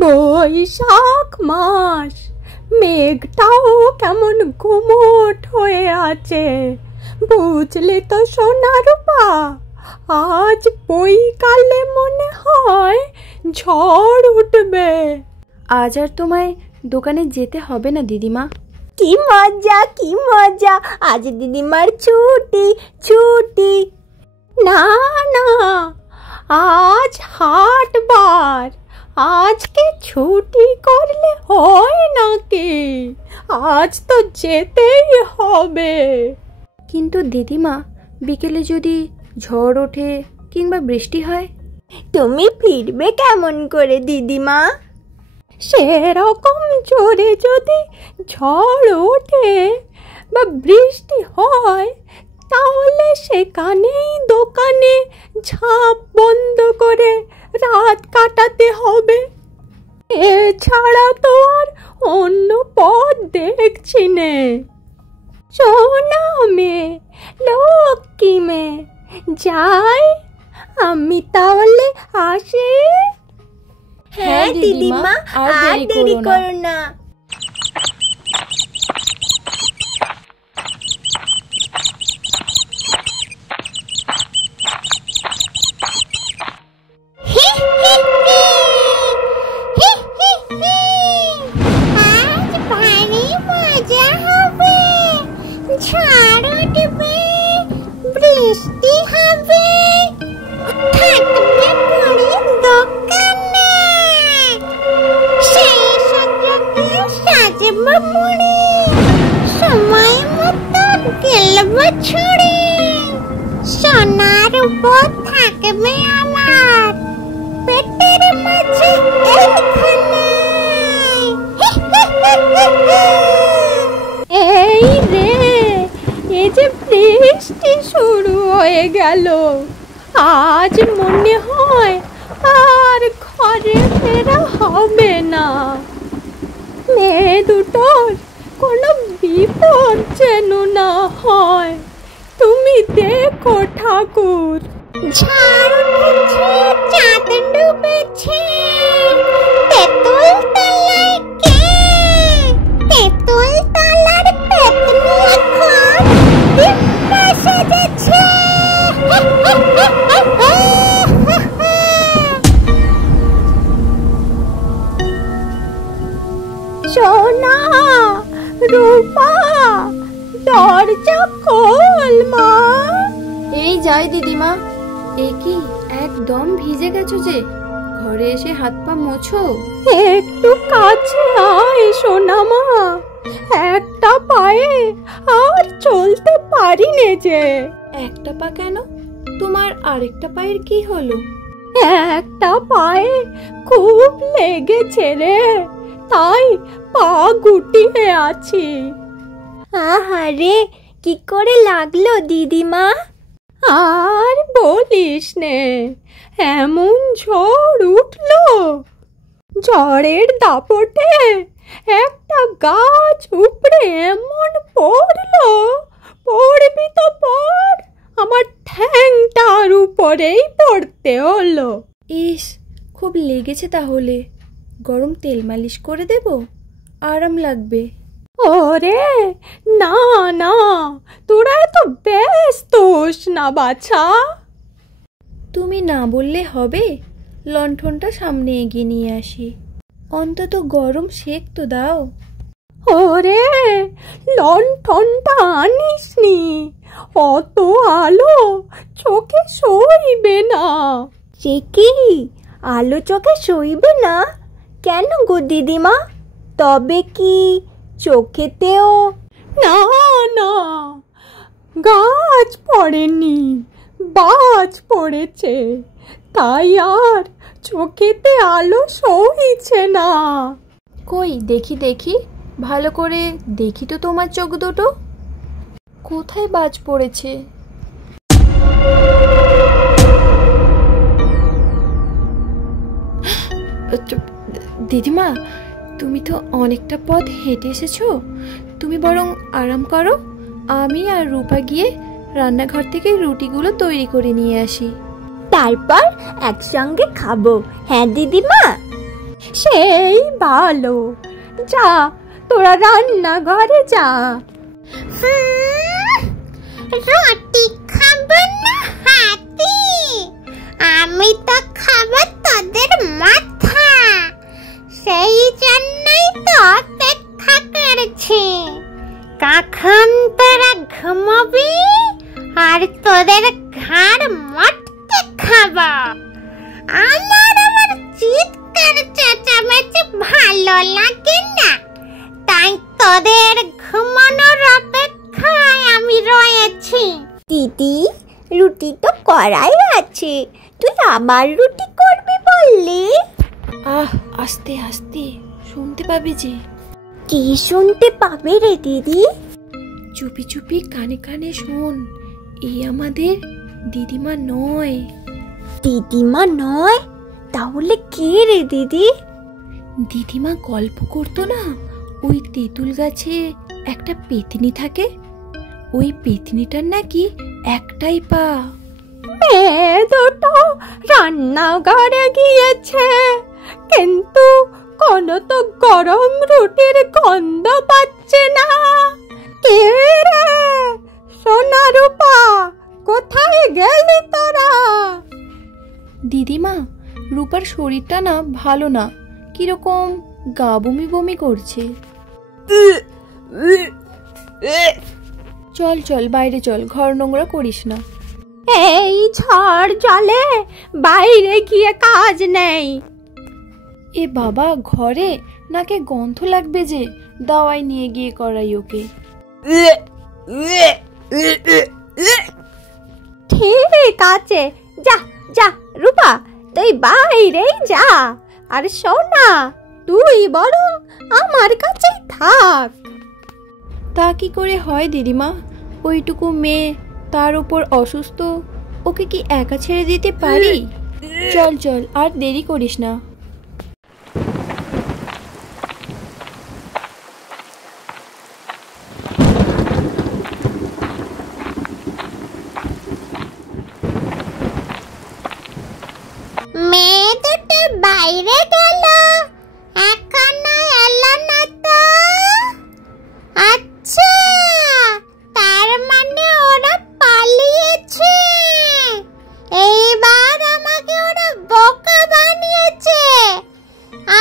বৈশাখ মাস, মেঘটাও কেমন গুমোট হয়ে আছে, বুঝলি তো সোনা রূপা। আজ বৈকালে মনে হয় ঝড় উঠবে। আজ আর তোমায় দোকানে যেতে হবে না দিদিমা। কি মজা, কি মজা, আজ দিদিমার ছুটি ছুটি। না না, আজ হাটবার, আজকে ছুটি করলে হয় নাকি? আজ তো যেতেই হবে। কিন্তু দিদিমা, বিকেলে যদি ঝড় ওঠে কিংবা বৃষ্টি হয়? তুমি ফিরবে কেমন করে দিদিমা? সেরকম জোরে যদি ঝড় ওঠে বা বৃষ্টি হয়, তাহলে সেখানেই দোকানে ঝাঁপ বন্ধ করে রাত কাটাতে হবে। এছাড়া তো আর অন্য পথ দেখছি নে। সোনা মেয়ে, লক্ষ্মী মেয়ে, যাই আমি তাহলে আসি। হ্যাঁ দিদিমা, আর দেরি করো না। আজ ভারী মজা হবে, ঝড় উঠবে, বৃষ্টি হবে, থাকবে পড়ে দোকানে, সেই সুযোগে সাজবো মুড়ি, সময় মতো গেলবো ছুড়ি, সোনার উপর থাকবে আমার পেটের মাঝে এইখানে। এই রে, এই যে বৃষ্টি শুরু হয়ে গেল, আজ মনে হয় আর ঘরে ফেরা হবে না। মেয়ে দুটোর কোনো বিপদ যেন না হয়, তুমি দেখো ঠাকুর। ঝড় উঠেছে, চাঁদ ডুবেছে, তেঁতুল তলায় কে? তেঁতুল তলার পেতনি এখন দিব্যা সেজেছে। সোনা রূপা, দরজা খোল মা। এই যাই দিদিমা। এ কি, একদম ভিজে গেছো যে, ঘরে এসে হাত পা মোছো। একটু কাছে আয় সোনা মা, একটা পায়ে আর চলতে পারি নে যে। একটা পা কেন? তোমার আরেকটা পায়ের কি হলো? একটা পায়ে খুব লেগেছে রে, তাই পা গুটিয়ে আছি। আহারে, কি করে লাগলো দিদিমা? আর বলিস নে, এমন ঝড় উঠলো, ঝড়ের দাপটে একটা গাছ উপড়ে এমন পড়লো, পড়বি তো পড়, আমার ঠ্যাংটার উপরেই পড়তে হলো। ইস, খুব লেগেছে তাহলে। গরম তেল মালিশ করে দেব, আরাম লাগবে। ওরে না না, তোরা এত ব্যস্ত হোস না বাছা। তুমি না বললে হবে? লণ্ঠনটা সামনে এগিয়ে নিয়ে আসি, অন্তত গরম সেক তো দাও। ওরে, লণ্ঠনটা আনিসনি, অত আলো চোখে সইবে না। সে কি, আলো চোখে সইবে না? কেন গো দিদিমা? তবে কি চোখেতেও? না না, গাছ পড়েনি, বাজ পড়েছে, তাই আর চোখেতে আলো সইছে না। কই দেখি দেখি, ভালো করে দেখি তো তোমার চোখ দুটো, কোথায় বাজ পড়েছে? দিদিমা, তুমি তো অনেকটা পথ হেঁটে এসেছো, তুমি বরং আরাম করো, আমি আর রূপা গিয়ে রান্নাঘর থেকে রুটিগুলো তৈরি করে নিয়ে আসি। তারপর একসঙ্গে খাবো, হ্যাঁ দিদিমা? সেই ভালো। যা, তোরা রান্নাঘরে যা। রুটি খাবো না হাতি, আমি তো খাবো তোদের মাথা। সেই জন্যই তো অপেক্ষা করছি কখন তোরা ঘুমাবি আর তোদের ঘাড় মটকে খাবো। আমার চিৎকার চেঁচামেচি ভালো লাগে না, তাই তোদের ঘুমানোর অপেক্ষায় আমি রয়েছি। দিদি, রুটি তো করাই আছে, তুই আবার রুটি করবি বললি? আস্তে আস্তে, শুনতে পাবে যে। কি শুনতে পাবে রে দিদি? চুপি চুপি কানে কানে শোন, এই আমাদের দিদিমা নয়। দিদিমা নয়? তাহলে কে রে দিদি? দিদিমা গল্প করতো না, ওই তেঁতুল গাছে একটা পেতনি থাকে, ওই পেতনিটার নাকি একটাই পা। মেয়ে দুটো রান্নাঘরে গিয়েছে, কিন্তু কোনো তো গরম রুটির গন্ধ পাচ্ছে না। কে রে সোনা রূপা, কোথায় গেলি তোরা? দিদিমা, রূপার শরীরটা না ভালো না, কিরকম গা বমি বমি করছে। চল চল, বাইরে চল, ঘর নোংরা করিস না। এই ঝড় জলে বাইরে গিয়ে কাজ নেই। এ বাবা, ঘরে নাকে গন্ধ লাগবে যে, দাওয়াই নিয়ে গিয়ে করাই ওকে। ঠিক আছে, যা যা রূপা, তুই বাইরেই যা। আর সোনা, তুই বরং আমার কাছেই থাক। তা কি করে হয় দিদিমা, ওইটুকু মেয়ে, তার উপর অসুস্থ, ওকে কি একা ছেড়ে দিতে পারি? চল চল, আর দেরি করিস না। মেয়ে দুটো বাইরে গেল, এখনো এলো না তো। আচ্ছা, তার মানে ওরা পালিয়েছে। এইবার আমাকে ওরা বোকা বানিয়েছে।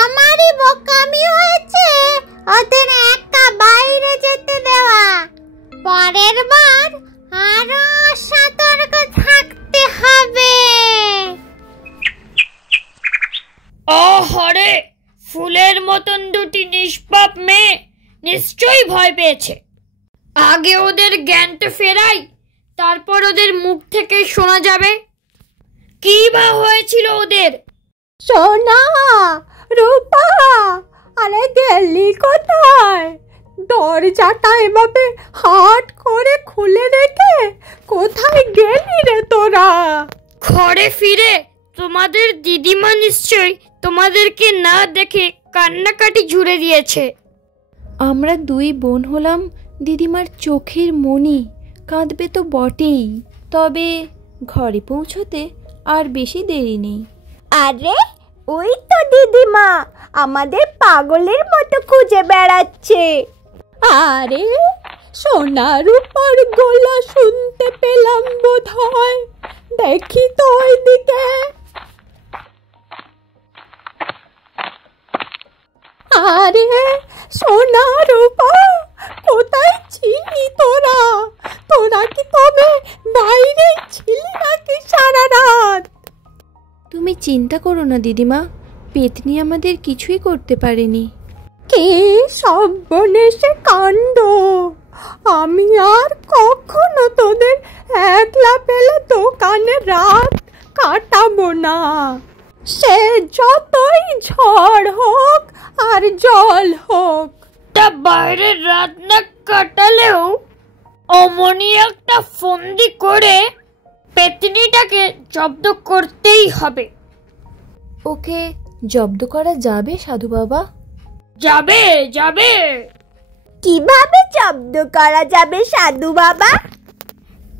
আমারই বোকামি হয়েছে ওদের একা বাইরে যেতে দেওয়া। পরের বার আরো সতর্ক থাকতে হবে। আহারে, ফুলের মতন দুটি নিষ্পাপ মেয়ে নিশ্চয়ই ভয় পেয়েছে। আগে ওদের জ্ঞানটা ফেরাই, তারপর ওদের মুখ থেকে শোনা যাবে কি বা হয়েছিল ওদের। সোনা, রূপা, আরে গেলি কোথায়? দরজাটা এভাবে হাট করে খুলে রেখে কোথায় গেলি রে তোরা? ঘরে ফিরে তোমাদের দিদিমা নিশ্চয়ই তোমাদেরকে না দেখে কান্নাকাটি ঝুড়ে দিয়েছে। আমরা দুই বোন হলাম দিদিমার চোখের মণি, কাঁদবে তো বটেই। তবে ঘরে পৌঁছতে আর বেশি দেরি নেই। আরে, ওই তো দিদিমা আমাদের পাগলের মতো খুঁজে বেড়াচ্ছে। আরে, সোনা রূপার গলা শুনতে পেলাম বোধ হয়। দেখি তো ওইদিকে। আরে সোনা রূপা, কোথায় ছিলি তোরা? তোরা কি তবে বাইরে ছিলি নাকি সারা রাত? তুমি চিন্তা করো না দিদিমা, পেতনি আমাদের কিছুই করতে পারেনি। কি সর্বনেশে কাণ্ড! আমি আর কখনো তোদের একলা পেলে দোকানে রাত কাটাবো না। সে যতই ঝড় হোক আর জল হোক। তা বাইরে রাত না কাটালেও অমনি একটা ফন্দি করে পেতনিটাকে জব্দ করতেই হবে। ওকে জব্দ করা যাবে সাধু বাবা? যাবে যাবে। কিভাবে জব্দ করা যাবে সাধু বাবা?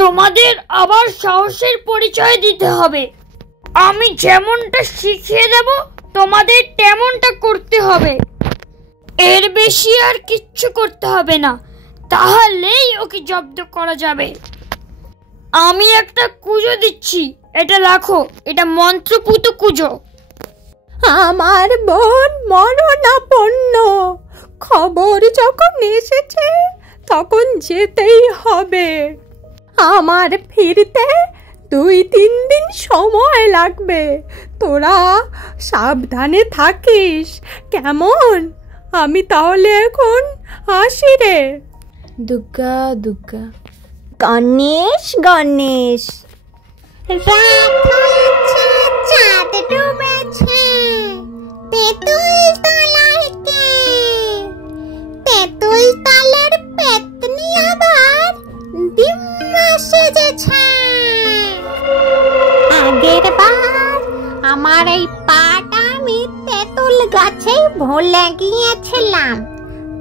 তোমাদের আবার সাহসের পরিচয় দিতে হবে। আমি যেমনটা শিখিয়ে দেব তোমাদের তেমনটা করতে হবে, এর বেশি আর কিচ্ছু করতে হবে না, তাহলেই ওকে জব্দ করা যাবে। আমি একটা কুজো দিচ্ছি, এটা রাখো, এটা মন্ত্রপুত কুজো। আমার বোন মরণাপন্ন, খবর যখন এসেছে তখন যেতেই হবে। আমার ফিরতে 2-3 দিন সময় লাগবে, তোরা সাবধানে থাকিস কেমন? আমি তাহলে এখন আসি রে। দুগ্গা দুগ্গা। গণেশ গণেশ। রাত হয়েছে, চাঁদ ডুবেছে, তেঁতুল তলাইতে, তেঁতুল তলার পেতনি আবার ডিম্মা সেজেছে। আগের বার আমার এই পাটা আমি তেঁতুল গাছেই ভুলে গিয়েছিলাম,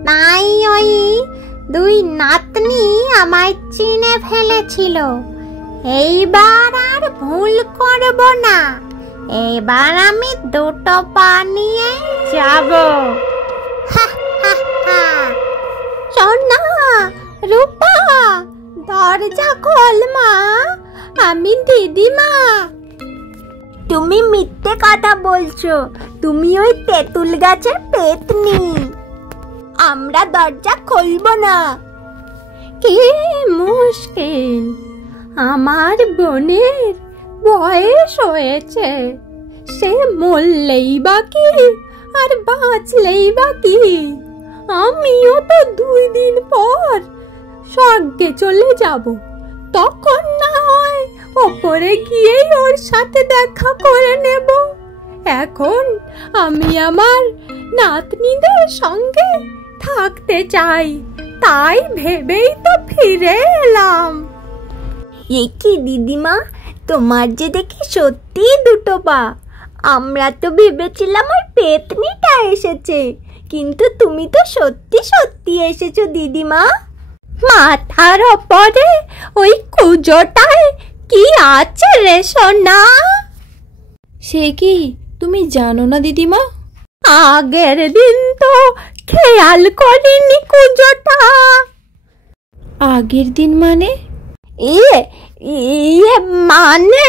তাই ওই 2 নাতনি আমায় চিনে ফেলেছিল। এইবার আর ভুল করব না, এবার আমি 2 পা নিয়ে যাব। সোনা, রূপা, দরজা খোল মা, আমি দিদিমা। তুমি মিথ্যে কথা বলছো, তুমি ওই তেঁতুল গাছের পেতনি। আমরা দরজা খুলবো না। কি মুশকিল, আমার বোনের বয়স হয়েছে, সে মরলেই বা কি আর বাঁচলেই বা কি? আমিও তো 2 দিন পর স্বর্গে চলে যাব, তখন না হয় ওপরে গিয়েই ওর সাথে দেখা করে নেব। এখন আমি আমার নাতনিদের সঙ্গে থাকতে চাই, তাই ভেবেই তো ফিরে এলাম। এ কি দিদিমা, তোমার যে দেখি সত্যি 2 পা। আমরা তো ভেবেছিলাম ওই পেতনিটা এসেছে, কিন্তু তুমি তো সত্যি সত্যি এসেছো দিদিমা। মাথার ওপরে ওই কুজোটায় কি আছে রে সোনা? সে কি তুমি জানো না দিদিমা? আগের দিন তো খেয়াল করিনি কুজোটা। আগের দিন মানে? ইয়ে মানে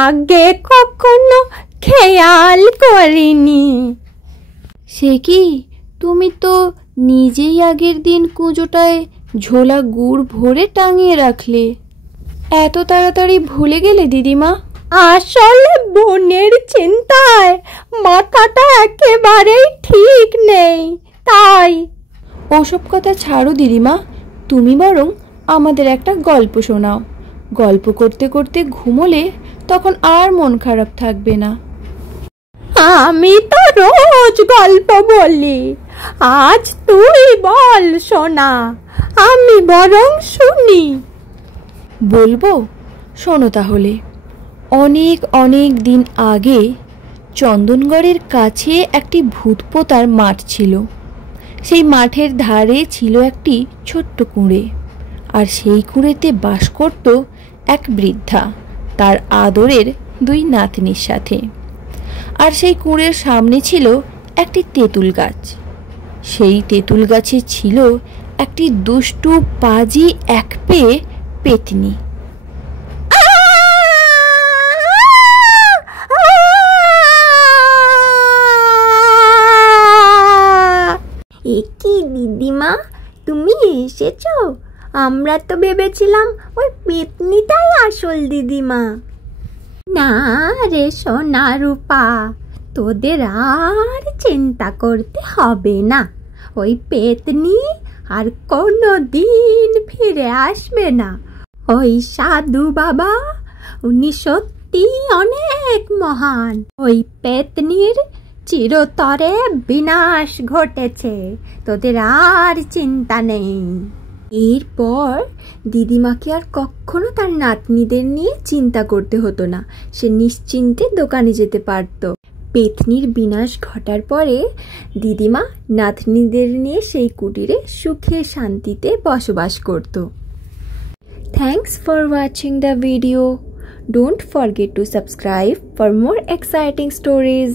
আগে কখনো খেয়াল করিনি। সে কি তুমি তো নিজেই আগের দিন কুঁজোটায় ঝোলা গুড় ভরে টাঙিয়ে রাখলে, এত তাড়াতাড়ি ভুলে গেলে দিদিমা? আসলে বোনের চিন্তায় মাথাটা একেবারেই ঠিক নেই, তাই। ওসব কথা ছাড়ো দিদিমা, তুমি বরং আমাদের একটা গল্প শোনাও। গল্প করতে করতে ঘুমোলে তখন আর মন খারাপ থাকবে না। আমি তো রোজ গল্প বলি, আজ তুই বল সোনা, আমি বরং শুনি। বলবো, শোনো তাহলে। অনেক অনেক দিন আগে চন্দনগড়ের কাছে একটি ভূতপোতার মাঠ ছিল। সেই মাঠের ধারে ছিল একটি ছোট্ট কুঁড়ে, আর সেই কুঁড়েতে বাস করত এক বৃদ্ধা তার আদরের 2 নাতনির সাথে। আর সেই কুঁড়ের সামনে ছিল একটি তেঁতুল গাছ। সেই তেঁতুল গাছে ছিল একটি দুষ্টু পাজি একপেয়ে পেতনি। এ কি দিদিমা, তুমি এসেছো? আমরা তো ভেবেছিলাম ওই পেতনিটাই আসল দিদিমা। না রে সোনা রূপা, তোদের আর চিন্তা করতে হবে না। ওই পেতনি আর কোনো দিন ফিরে আসবে না। ওই সাধু বাবা, উনি সত্যি অনেক মহান। ওই পেতনির চিরতরে বিনাশ ঘটেছে, তোদের আর চিন্তা নেই। এরপর দিদিমাকে আর কখনো তার নাতনিদের নিয়ে চিন্তা করতে হতো না, সে নিশ্চিন্তে দোকানে যেতে পারত। পেতনির বিনাশ ঘটার পরে দিদিমা নাতনিদের নিয়ে সেই কুটিরে সুখে শান্তিতে বসবাস করত। Thanks for watching the video. Don't forget to subscribe for more exciting stories.